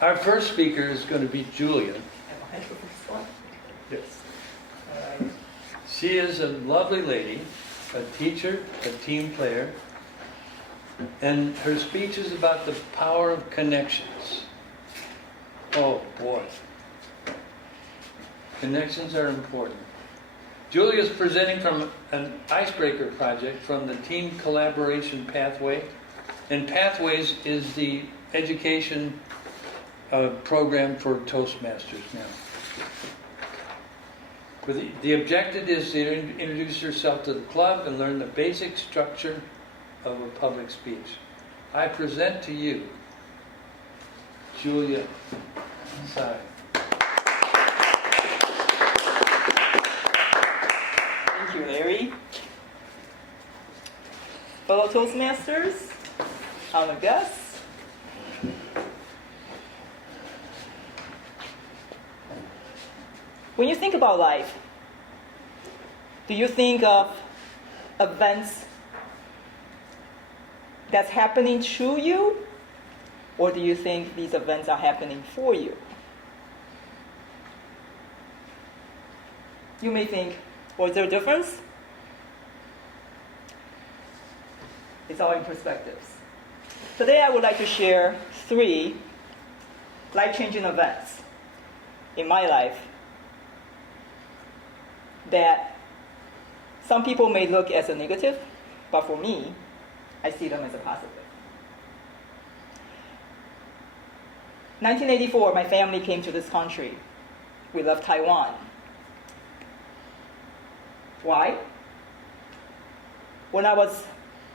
Our first speaker is going to be Julia. Yes. She is a lovely lady, a teacher, a team player, and her speech is about the power of connections. Oh boy. Connections are important. Julia is presenting from an icebreaker project from the Team Collaboration Pathway. And Pathways is the education program for Toastmasters now. But the objective is to introduce yourself to the club and learn the basic structure of a public speech. I present to you Julia Tsai. Thank you, Larry. Fellow Toastmasters, honored guests. When you think about life, do you think of events that's happening to you, or do you think these events are happening for you? You may think, well, is there a difference? It's all in perspectives. Today I would like to share 3 life-changing events in my life that some people may look as a negative, but for me, I see them as a positive. 1984, my family came to this country. We left Taiwan. Why? When I was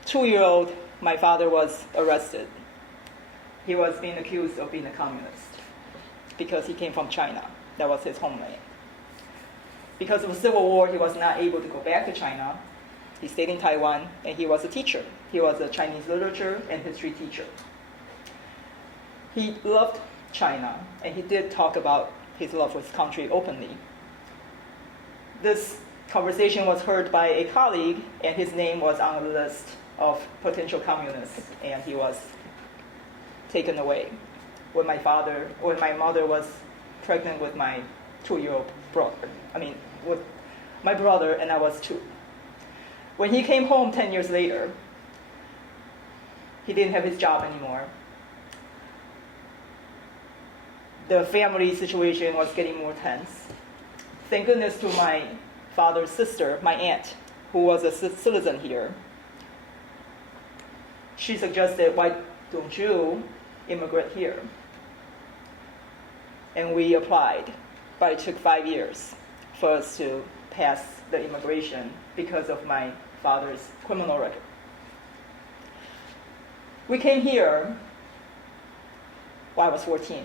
2-year-old, my father was arrested. He was being accused of being a communist because he came from China. That was his homeland. Because of the Civil War, he was not able to go back to China. He stayed in Taiwan, and he was a teacher. He was a Chinese literature and history teacher. He loved China, and he did talk about his love for his country openly. This conversation was heard by a colleague, and his name was on the list of potential communists, and he was taken away when my mother was pregnant with my 2-year-old brother. With my brother, and I was 2. When he came home 10 years later, he didn't have his job anymore. The family situation was getting more tense. Thank goodness to my father's sister, my aunt, who was a citizen here. She suggested, why don't you immigrate here? And we applied, but it took 5 years for us to pass the immigration because of my father's criminal record. We came here when I was 14.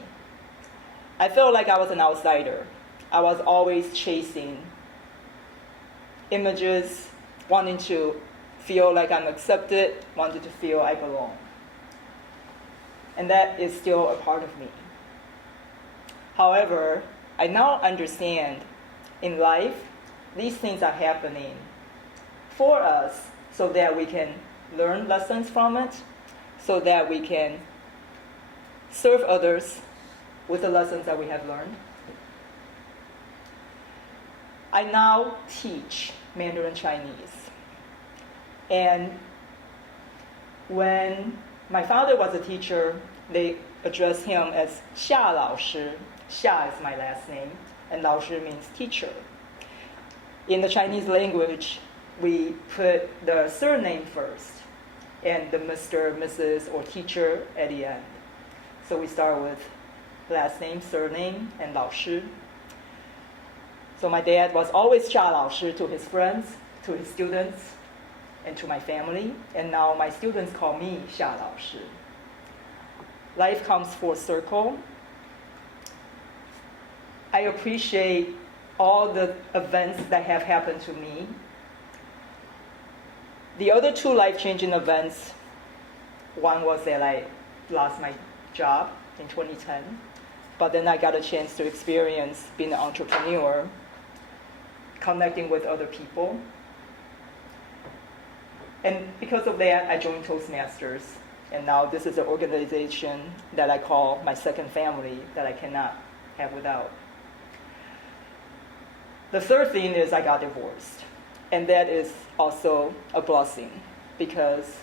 I felt like I was an outsider. I was always chasing images, wanting to feel like I'm accepted, wanted to feel I belong. And that is still a part of me. However, I now understand in life, these things are happening for us so that we can learn lessons from it, so that we can serve others with the lessons that we have learned. I now teach Mandarin Chinese. And when my father was a teacher, they addressed him as Xia Lao Shi. Xia is my last name, and Lao Shi means teacher. In the Chinese language, we put the surname first, and the Mr., Mrs., or teacher at the end. So we start with last name, surname, and Lao Shi. So my dad was always Xia Lao Shi to his friends, to his students, and to my family. And now my students call me Xia Lao Shi. Life comes full circle. I appreciate all the events that have happened to me. The other 2 life-changing events, one was that I lost my job in 2010, but then I got a chance to experience being an entrepreneur, connecting with other people. And because of that, I joined Toastmasters. And now this is an organization that I call my second family that I cannot have without. The third thing is I got divorced. And that is also a blessing because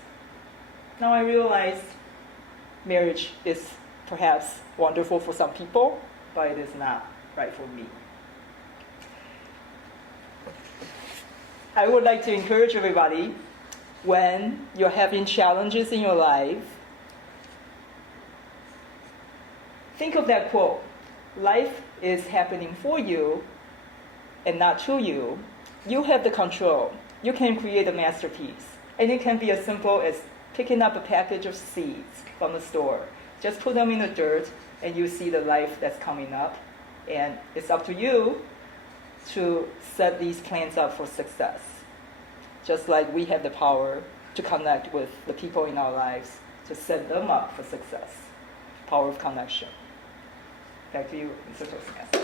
now I realize marriage is perhaps wonderful for some people, but it is not right for me. I would like to encourage everybody, when you're having challenges in your life, think of that quote. Life is happening for you and not to you. You have the control. You can create a masterpiece. And it can be as simple as picking up a package of seeds from the store. Just put them in the dirt and you see the life that's coming up. And it's up to you to set these plants up for success. Just like we have the power to connect with the people in our lives to set them up for success. Power of connection. Back to you, Mr. Toastmaster.